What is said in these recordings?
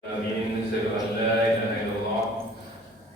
Amin. Asyhadu an la ilaha illallah.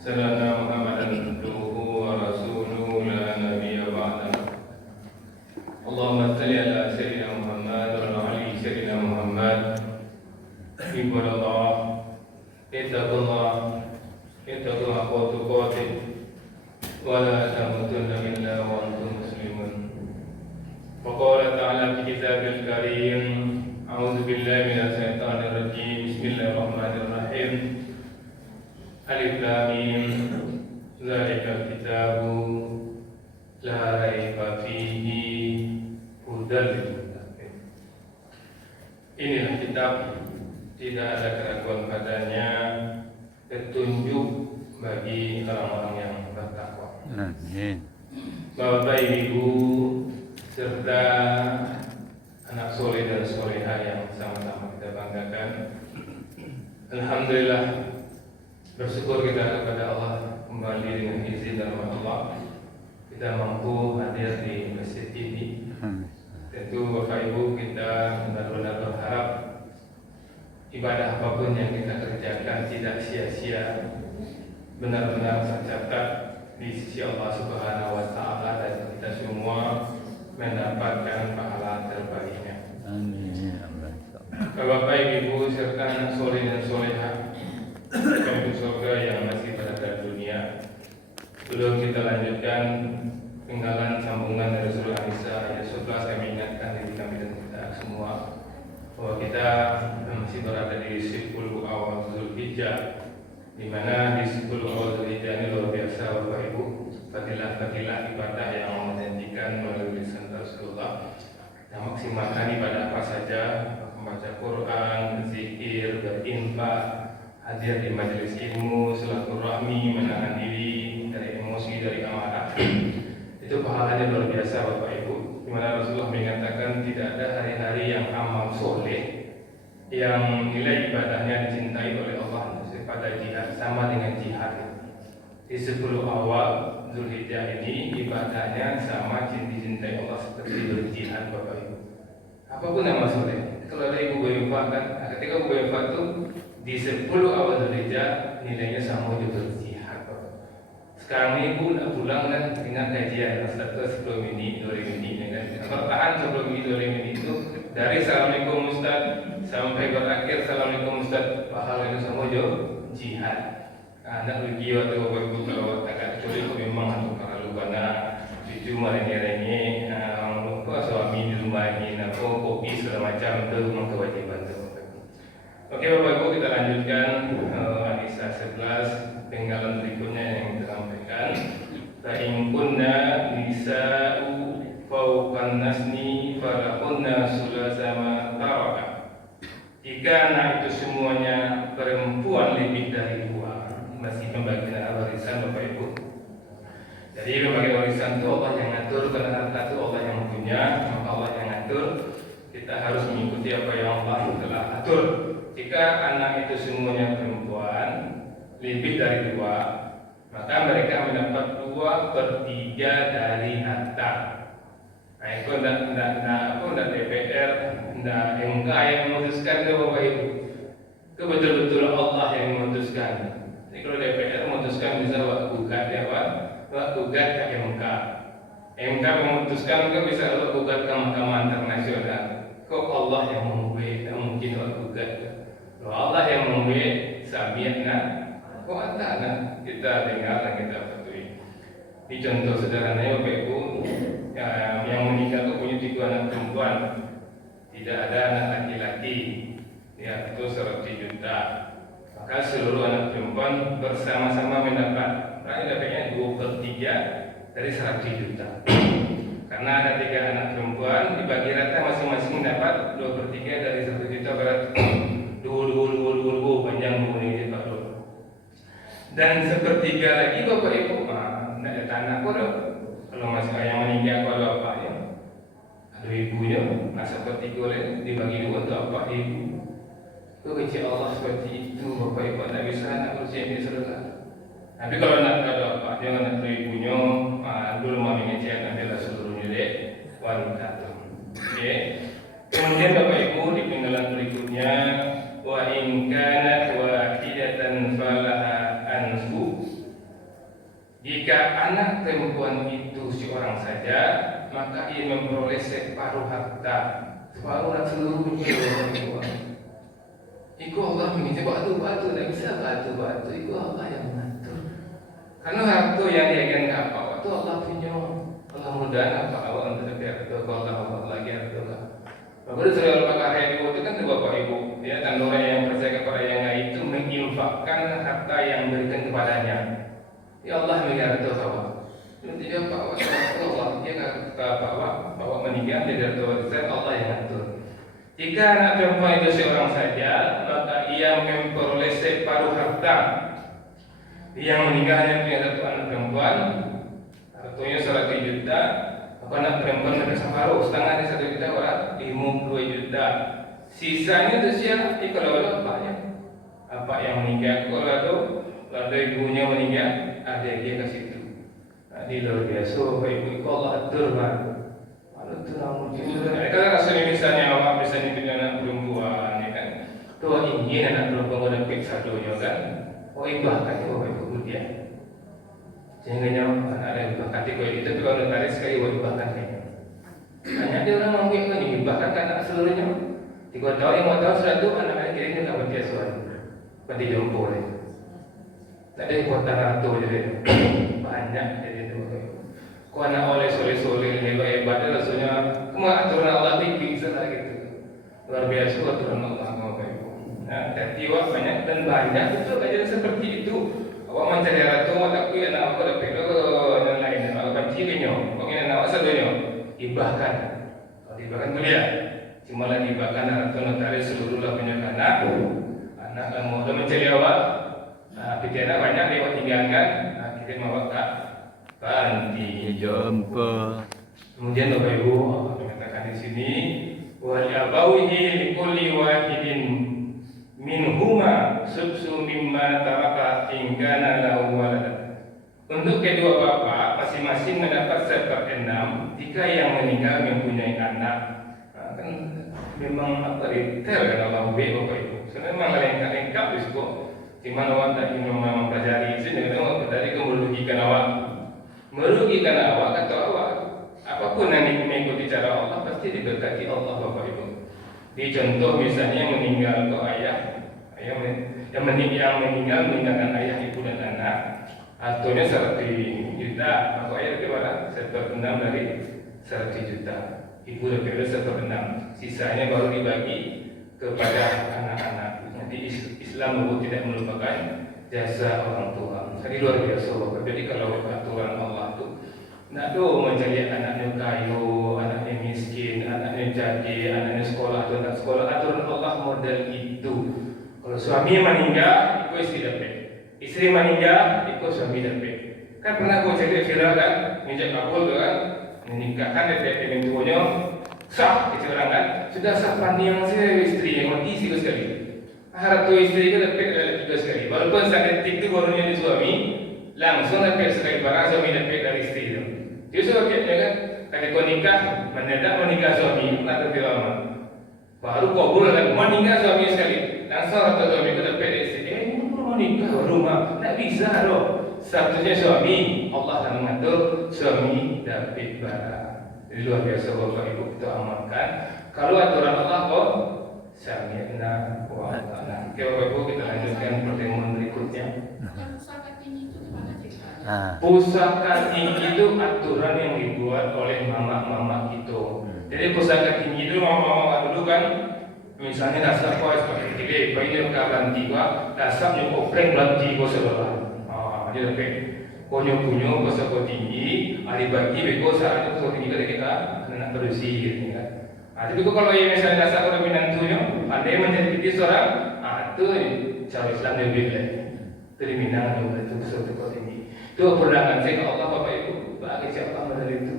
Asyhadu anna Muhammadan abduhu wa rasuluhu la nabiyya ba'dahu. Allahumma shalli ala sayyidina Muhammad wa ala ali sayyidina Muhammad. Ibadallah, ittaqullah, ittaqullah haqqa tuqatih wa la tamutunna illa wa antum muslimun. Wa qala ta'ala fi kitabil karim, a'udzu billahi minasy syaithanir rajim. Bismillahirrahmanirrahim. Alif lam mim. Zalikal kitabu la raiba fihi hudal lil muttaqin. Inilah kitab, tidak ada keraguan padanya, petunjuk bagi orang-orang yang bertakwa. Amin. Bapak Ibu serta anak soleh dan soleha yang sama-sama kita banggakan, alhamdulillah, bersyukur kita kepada Allah kembali dengan izin dan rahmat Allah kita mampu hadir di masjid ini. Tentu Bapak Ibu, kita benar-benar berharap ibadah apapun yang kita kerjakan tidak sia-sia, benar-benar tercatat di sisi Allah Subhanahu wa Ta'ala, dan kita semua mendapatkan pahala terbaiknya. Amin. Bapak Ibu serta anak soleh dan soleha penduduk surga yang masih berada di dunia, sebelum kita lanjutkan tinggalan sambungan dari surah An-Nisa ayat 11, kami ingatkan diri kami dan kita semua bahwa kita masih berada di 10 awal Zulhijjah, di mana di 10 awal Zulhijjah ini luar biasa Bapak Ibu, fadilah-fadilah ibadah yang menjanjikan melalui lisan Rasulullah. Nah, maksimalkan ibadah apa saja, membaca Quran, zikir, berinfak, hadir di majelis ilmu, silaturahmi, menahan diri dari emosi, dari amarah. Itu pahalanya luar biasa Bapak Ibu, di mana Rasulullah mengatakan tidak ada hari-hari yang amal soleh yang nilai ibadahnya dicintai oleh Allah pada jihad, sama dengan jihad. Di 10 awal Zulhijjah ini ibadahnya sama dicintai Allah seperti berjihad Bapak Ibu. Apapun yang soleh, kalau ada ibu bayufat kan, ketika ibu bayufat itu di 10 awal Zulhijjah nilainya sama juga berjihad Bapak. Sekarang ini ibu nak pulang kan, ingat kajian Ustaz sebelum ini 2 ini ya kan. Bertahan sebelum ini 2 ini itu dari Assalamualaikum Ustaz sampai berakhir Assalamualaikum Ustaz, pahalanya sama juga jihad. Anak rugi waktu Bapak Ibu kalau agak kecuali itu memang atau kalau karena cucu marenye-renye, orang lupa suami di rumah ini, kopi segala macam, itu memang kewajiban itu. Oke Bapak Ibu, kita lanjutkan An-Nisa 11 tinggalan berikutnya yang disampaikan. Fa'in kunna nisa'u fawqan nasni falakunna sulasama taraka. Jika anak itu semuanya perempuan lebih dari 2, masih pembagian warisan Bapak Ibu. Jadi pembagian warisan itu Allah yang ngatur, karena harta itu Allah yang punya, maka Allah yang ngatur. Kita harus mengikuti apa yang Allah telah atur. Jika anak itu semuanya perempuan lebih dari 2, maka mereka mendapat 2/3 dari harta. Nah itu tidak DPR, tidak MK yang memutuskan ke Bapak Ibu. Itu betul-betul Allah yang memutuskan. Jadi kalau DPR memutuskan bisa buat gugat ya Pak, buat gugat ke MK. MK memutuskan kok bisa buat gugat ke Mahkamah Internasional. Kok Allah yang membuat, tidak mungkin buat gugat. Kalau Allah yang membuat, sabiatna, kok ada kita dengar dan kita patuhi. Ini contoh sederhananya Bapak Ibu, yang menikah itu punya 3 anak perempuan, tidak ada anak laki-laki, ya itu 100 juta. Maka seluruh anak perempuan bersama-sama mendapat, dapatnya 2/3 dari 100 juta. Karena ada 3 anak perempuan, dibagi rata masing-masing dapat 2/3 dari 1 juta, berarti 2 panjang 2 ini Pak. Dan 1/3 lagi Bapak Ibu, tidak ada tanah kok dong. Kalau masih yang meninggal kalau bapaknya, ada ibunya, nah 1/3 oleh dibagi 2 untuk apa ibu. Itu kecil Allah seperti itu Bapak Ibu, tidak bisa anak usia ini surga. Tapi kalau nak ada apa, dia anak ibunya, dulu mami ngecek adalah seluruhnya deh wanita. Oke. Kemudian Bapak Ibu di penggalan berikutnya wa in kanat wahidatan falaha ansfu. Jika anak perempuan itu seorang saja, maka ia memperoleh separuh harta, separuh seluruhnya perempuan. Iku Allah mengizinkan batu-batu, tidak bisa batu-batu. Iku Allah yang mengatur. Karena harta yang dia akan apa? Waktu Allah punya. Allah mudah apa awak untuk dekat kalau Allah lagi harta. Baru saya pakai ibu itu kan bapak ibu, ya, dan orang yang percaya kepada yang lain itu menginfakkan harta yang diberikan kepadanya. Ya Allah mengatur bapak. Nanti dia bawa Allah, dia bawa meninggal dia dari Allah yang atur. Jika anak perempuan itu seorang saja, maka ia memperoleh separuh harta. Yang meninggalnya punya satu anak perempuan, hartanya 100 juta. Maka anak perempuan ada separuh, setengah dari 1 juta berapa? 52 juta. Sisanya itu siapa? Kalau ada bapaknya, apa yang meninggal, kalau ada ibunya meninggal, ada dia ke situ. Di luar biasa, Bapak Ibu, Allah atur kan. Allah atur namun kalau rasanya misalnya awak misalnya punya anak perempuan, ya kan, doa ingin anak perempuan ada piksa doanya kan, ibahkan itu Bapak Ibu dia. Sehingga ada yang ibahkan itu itu kalau tarik sekali ibahkan ini. Hanya dia orang mampu kan ibahkan anak seluruhnya. 3 tahun yang mau tahu sudah tu anak-anak kirimnya tak berjaya suara, berarti jompo ni. Tak ada kuota ratu jadi banyak jadi tu. Kau anak oleh soleh-soleh hebat-hebat rasanya. Cuma aturan Allah tinggi salah gitu. Luar biasa aturan Allah Bapak Ibu. Nah, jadi awak banyak dan banyak itu ajaran seperti itu. Awak mencari ratu, awak tak punya anak awak dapat dan lain. Awak benci kenyo, awak ingin anak awak sadonya. Ibahkan, kalau ibahkan mulia. Cuma lagi ibahkan ratu notaris seluruh lah punya anak kamu dah mencari awak. Pikir anak banyak dia awak tinggalkan. Kita awak tak ganti jumpa. Kemudian Bapak Ibu mengatakan di sini wa abawihi likulli wahidin minhuma subsu mimma taraka in kana lahu walad. Untuk kedua bapak masing-masing mendapat 1/6 jika yang meninggal mempunyai anak. Kan memang apa detail kan Allah beri Bapak Ibu. Sebenarnya memang lengkap itu. Cuma awak tak ingin mempelajari sini dengan dari merugikan awak. Merugikan awak kata awak. Apapun yang mengikuti cara Allah pasti diberkati Allah Bapak Ibu. Di contoh misalnya meninggal ke ayah yang meninggalkan ayah ibu dan anak, hartanya 100 juta, maka ayah itu berapa? 1/6 dari 100 juta. Ibu dapat 1/6, sisanya baru dibagi kepada anak-anak. Nanti Islam tidak melupakan jasa orang tua. Jadi luar biasa Bapak. Jadi kalau aturan Allah itu nak do mencari anaknya kayu, anaknya miskin, anaknya jadi, anaknya sekolah atau tak sekolah, aturan Allah model itu. Kalau suami meninggal, itu istri dapat. Istri meninggal, itu suami dapat. Kan pernah aku cerita viral kan, minjak kabul tu kan, menikahkan dapat dengan tuanya sah, itu orang kan, sudah sah panjang saya istri yang mati sekali. Harap tu istri itu dapat dari 3 sekali. Walaupun sakit itu barunya di suami, langsung dapat sekali barang suami dapat dari istri itu. Justru akhirnya kan, kalau kau nikah, mendadak menikah suami, tak terlalu lama. Baru kabul dan menikah suami sekali. Langsung kata suami itu dapat istri. Ini mau nikah rumah, tak bisa loh. Satunya suami, Allah akan mengatur suami dapat barang. Jadi luar biasa Bapak Ibu kita amalkan. Kalau aturan Allah kok, sami'na wa ata'na. Oke Bapak Ibu kita lanjutkan pertemuan berikutnya. Pusaka tinggi itu aturan yang dibuat oleh mama-mama itu. Jadi pusaka tinggi itu mama-mama dulu kan, misalnya dasar kau seperti ini, kau ini kawan tiga, dasar yang opreng belanti kau sebelah. Dia dapat kau punya pusaka tinggi, ada bagi bego saat itu pusaka tinggi kita nak bersih, kan? Tapi kalau yang misalnya dasar orang minantunya, pandai menjadi seorang, itu cara Islam lebih lagi. Terminal juga itu pusaka tinggi. Itu perundangan saya ke Allah Bapak Ibu bagi siapa modal itu.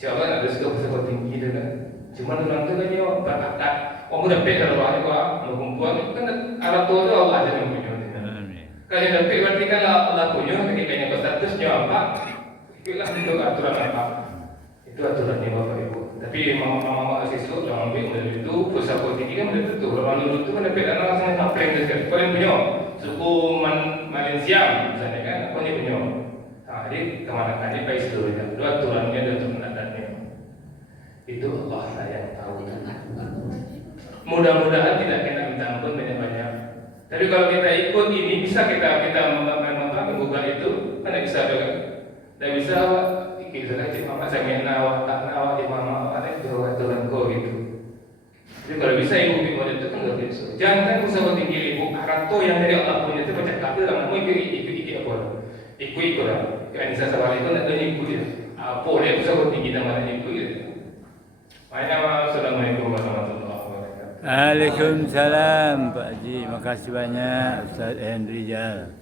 Siapa ada suka tinggi itu kan. Cuma orang itu kan dia berkata, udah dapat kalau ada mau kumpulan itu kan Arab tua itu Allah aja yang punya. Kalau dapat berarti kan Allah punya, ketika yang berstatusnya apa? Itulah itu aturan apa? Itu aturannya Bapak Ibu. Tapi mama siswa jangan ambil itu pusat tinggi kan betul tu. Kalau dulu tu kan dapat anak langsung apply ke sekolah. Kau yang punya suku Malaysia misalnya kan, kau yang punya. Jadi kemana kan dia baik seluruhnya. Dua turunnya dan turun adatnya. Itu Allah lah yang tahu. Mudah-mudahan tidak kena minta ampun banyak-banyak. Tapi kalau kita ikut ini bisa kita menggugat itu kan bisa juga. Tidak bisa kita cik mama sangat nawak tak nawak di mama ada itu aturan kau gitu. Jadi kalau bisa ibu ibu itu kan nggak bisa. Jangan usaha tinggi ibu arato yang dari Allah punya itu baca kafir lah. Mau ikut apa? Ikut lah. Kan bisa sawal itu nak tanya ikut ya. Apa dia usaha tinggi nama ikut gitu. Assalamualaikum warahmatullahi wabarakatuh. Waalaikumsalam Pak Haji. Makasih banyak Ustaz Hendrijal.